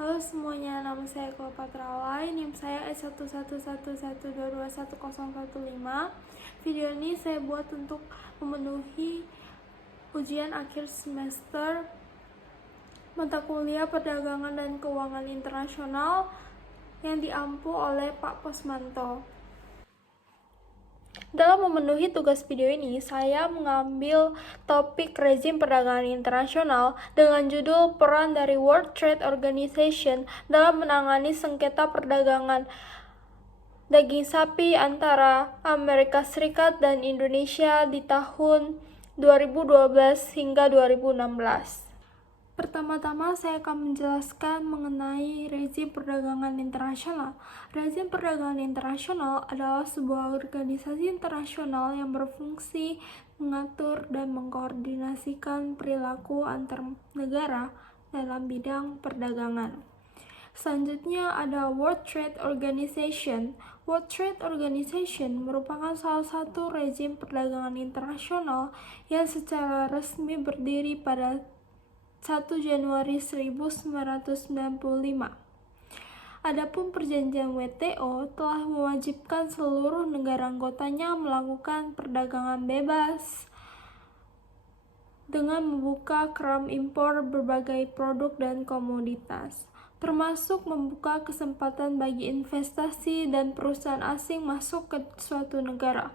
Halo semuanya, nama saya Cleopatra Lai, NIM saya S11111221015. Video ini saya buat untuk memenuhi ujian akhir semester mata kuliah Perdagangan dan Keuangan Internasional yang diampu oleh Pak Posmanto. Dalam memenuhi tugas video ini, saya mengambil topik rezim perdagangan internasional dengan judul Peran dari World Trade Organization dalam menangani sengketa perdagangan daging sapi antara Amerika Serikat dan Indonesia di tahun 2012 hingga 2016. Pertama-tama saya akan menjelaskan mengenai rezim perdagangan internasional. Rezim perdagangan internasional adalah sebuah organisasi internasional yang berfungsi mengatur dan mengkoordinasikan perilaku antar negara dalam bidang perdagangan. Selanjutnya ada World Trade Organization. World Trade Organization merupakan salah satu rezim perdagangan internasional yang secara resmi berdiri pada 1 Januari 1995. Adapun perjanjian WTO telah mewajibkan seluruh negara anggotanya melakukan perdagangan bebas dengan membuka keran impor berbagai produk dan komoditas, termasuk membuka kesempatan bagi investasi dan perusahaan asing masuk ke suatu negara.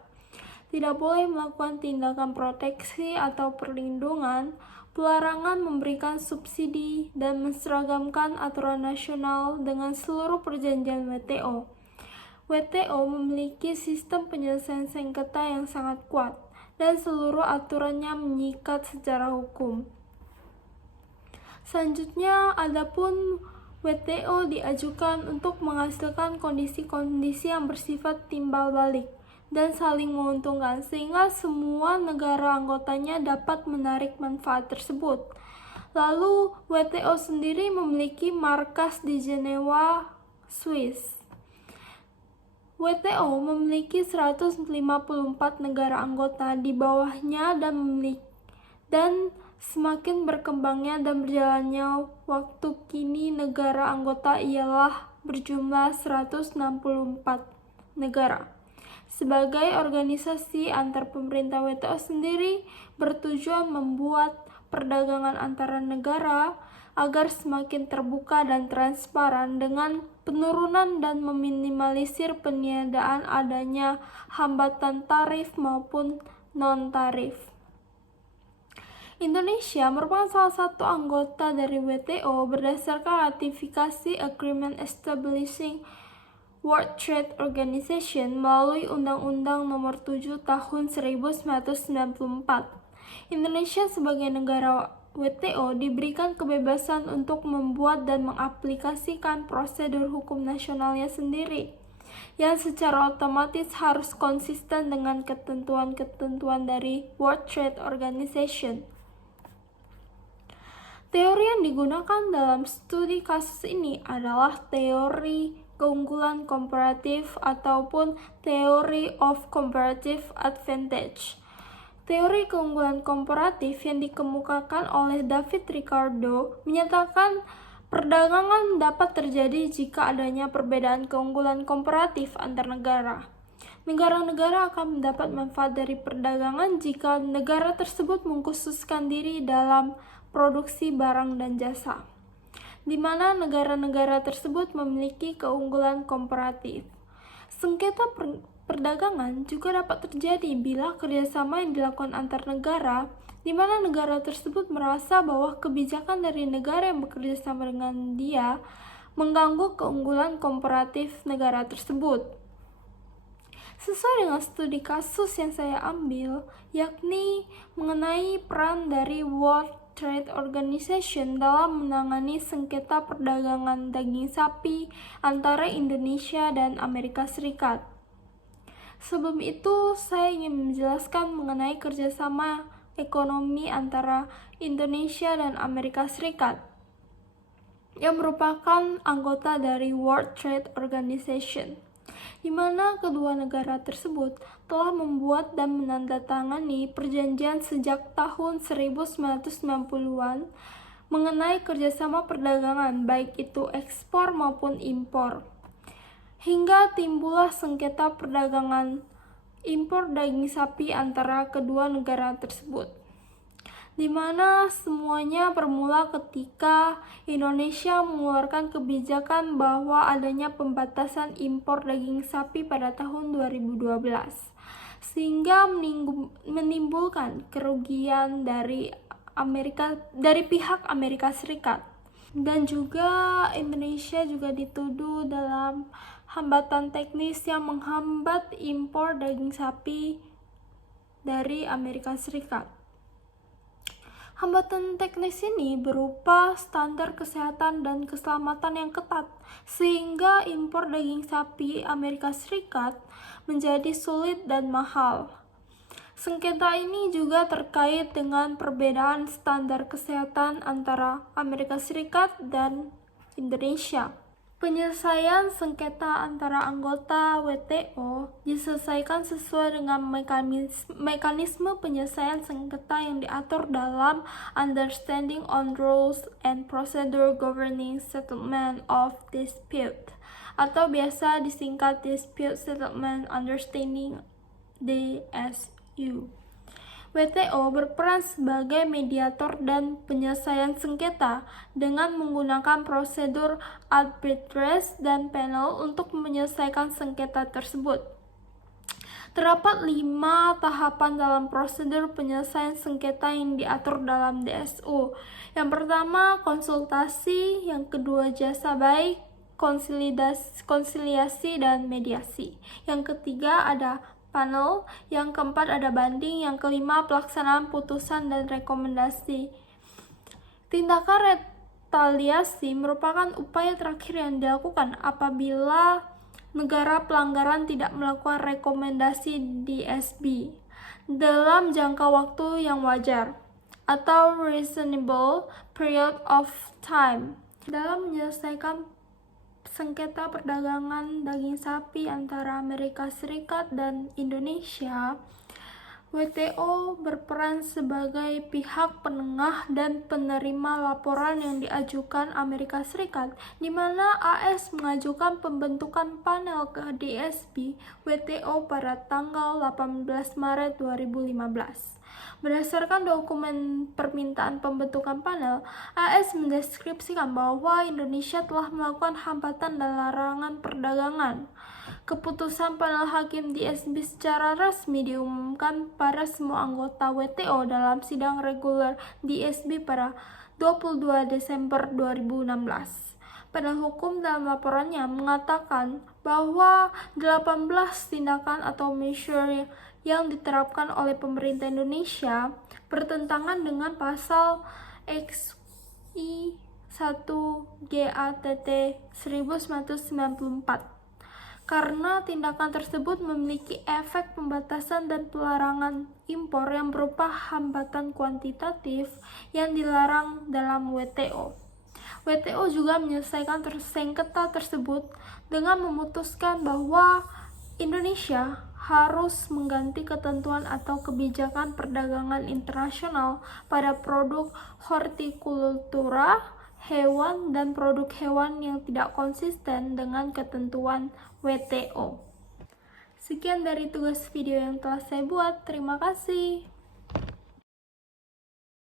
Tidak boleh melakukan tindakan proteksi atau perlindungan, pelarangan memberikan subsidi, dan menseragamkan aturan nasional dengan seluruh perjanjian WTO. WTO memiliki sistem penyelesaian sengketa yang sangat kuat, dan seluruh aturannya mengikat secara hukum. Selanjutnya, adapun WTO diajukan untuk menghasilkan kondisi-kondisi yang bersifat timbal balik dan saling menguntungkan, sehingga semua negara anggotanya dapat menarik manfaat tersebut. Lalu, WTO sendiri memiliki markas di Jenewa, Swiss. WTO memiliki 154 negara anggota di bawahnya dan semakin berkembangnya dan berjalannya waktu kini negara anggota ialah berjumlah 164 negara. Sebagai organisasi antar pemerintah, WTO sendiri bertujuan membuat perdagangan antara negara agar semakin terbuka dan transparan dengan penurunan dan meminimalisir peniadaan adanya hambatan tarif maupun non-tarif. Indonesia merupakan salah satu anggota dari WTO berdasarkan ratifikasi Agreement Establishing World Trade Organization melalui Undang-Undang Nomor 7 Tahun 1994. Indonesia sebagai negara WTO diberikan kebebasan untuk membuat dan mengaplikasikan prosedur hukum nasionalnya sendiri, yang secara otomatis harus konsisten dengan ketentuan-ketentuan dari World Trade Organization. Teori yang digunakan dalam studi kasus ini adalah teori keunggulan komparatif ataupun Theory of Comparative Advantage. Teori keunggulan komparatif yang dikemukakan oleh David Ricardo menyatakan perdagangan dapat terjadi jika adanya perbedaan keunggulan komparatif antar negara. Negara-negara akan mendapat manfaat dari perdagangan jika negara tersebut mengkhususkan diri dalam produksi barang dan jasa, di mana negara-negara tersebut memiliki keunggulan komparatif. Sengketa perdagangan juga dapat terjadi bila kerjasama yang dilakukan antar negara, di mana negara tersebut merasa bahwa kebijakan dari negara yang bekerja sama dengan dia mengganggu keunggulan komparatif negara tersebut. Sesuai dengan studi kasus yang saya ambil, yakni mengenai peran dari World Trade Organization dalam menangani sengketa perdagangan daging sapi antara Indonesia dan Amerika Serikat. Sebelum itu, saya ingin menjelaskan mengenai kerjasama ekonomi antara Indonesia dan Amerika Serikat yang merupakan anggota dari World Trade Organization, di mana kedua negara tersebut telah membuat dan menandatangani perjanjian sejak tahun 1990-an mengenai kerjasama perdagangan, baik itu ekspor maupun impor. Hingga timbullah sengketa perdagangan impor daging sapi antara kedua negara tersebut, di mana semuanya bermula ketika Indonesia mengeluarkan kebijakan bahwa adanya pembatasan impor daging sapi pada tahun 2012, sehingga menimbulkan kerugian dari pihak Amerika Serikat. Dan juga Indonesia juga dituduh dalam hambatan teknis yang menghambat impor daging sapi dari Amerika Serikat. Hambatan teknis ini berupa standar kesehatan dan keselamatan yang ketat, sehingga impor daging sapi Amerika Serikat menjadi sulit dan mahal. Sengketa ini juga terkait dengan perbedaan standar kesehatan antara Amerika Serikat dan Indonesia. Penyelesaian sengketa antara anggota WTO diselesaikan sesuai dengan mekanisme penyelesaian sengketa yang diatur dalam Understanding on Rules and Procedure Governing Settlement of Dispute, atau biasa disingkat Dispute Settlement Understanding DSU. WTO berperan sebagai mediator dan penyelesaian sengketa dengan menggunakan prosedur arbitrage dan panel untuk menyelesaikan sengketa tersebut. Terdapat 5 tahapan dalam prosedur penyelesaian sengketa yang diatur dalam DSU. Yang pertama, konsultasi. Yang kedua, jasa baik, konsiliasi, dan mediasi. Yang ketiga, ada panel. Yang keempat, ada banding. Yang kelima, pelaksanaan putusan dan rekomendasi. Tindakan retaliasi merupakan upaya terakhir yang dilakukan apabila negara pelanggaran tidak melakukan rekomendasi DSB dalam jangka waktu yang wajar atau reasonable period of time. Dalam menyelesaikan sengketa perdagangan daging sapi antara Amerika Serikat dan Indonesia, WTO berperan sebagai pihak penengah dan penerima laporan yang diajukan Amerika Serikat, di mana AS mengajukan pembentukan panel ke DSB WTO pada tanggal 18 Maret 2015. Berdasarkan dokumen permintaan pembentukan panel, AS mendeskripsikan bahwa Indonesia telah melakukan hambatan dan larangan perdagangan. Keputusan panel hakim DSB secara resmi diumumkan pada semua anggota WTO dalam sidang reguler DSB pada 22 Desember 2016. Panel hukum dalam laporannya mengatakan bahwa 18 tindakan atau measure yang diterapkan oleh pemerintah Indonesia bertentangan dengan pasal XI 1 GATT 1994. Karena tindakan tersebut memiliki efek pembatasan dan pelarangan impor yang berupa hambatan kuantitatif yang dilarang dalam WTO. WTO juga menyelesaikan sengketa tersebut dengan memutuskan bahwa Indonesia harus mengganti ketentuan atau kebijakan perdagangan internasional pada produk hortikultura, hewan, dan produk hewan yang tidak konsisten dengan ketentuan WTO. Sekian dari tugas video yang telah saya buat. Terima kasih.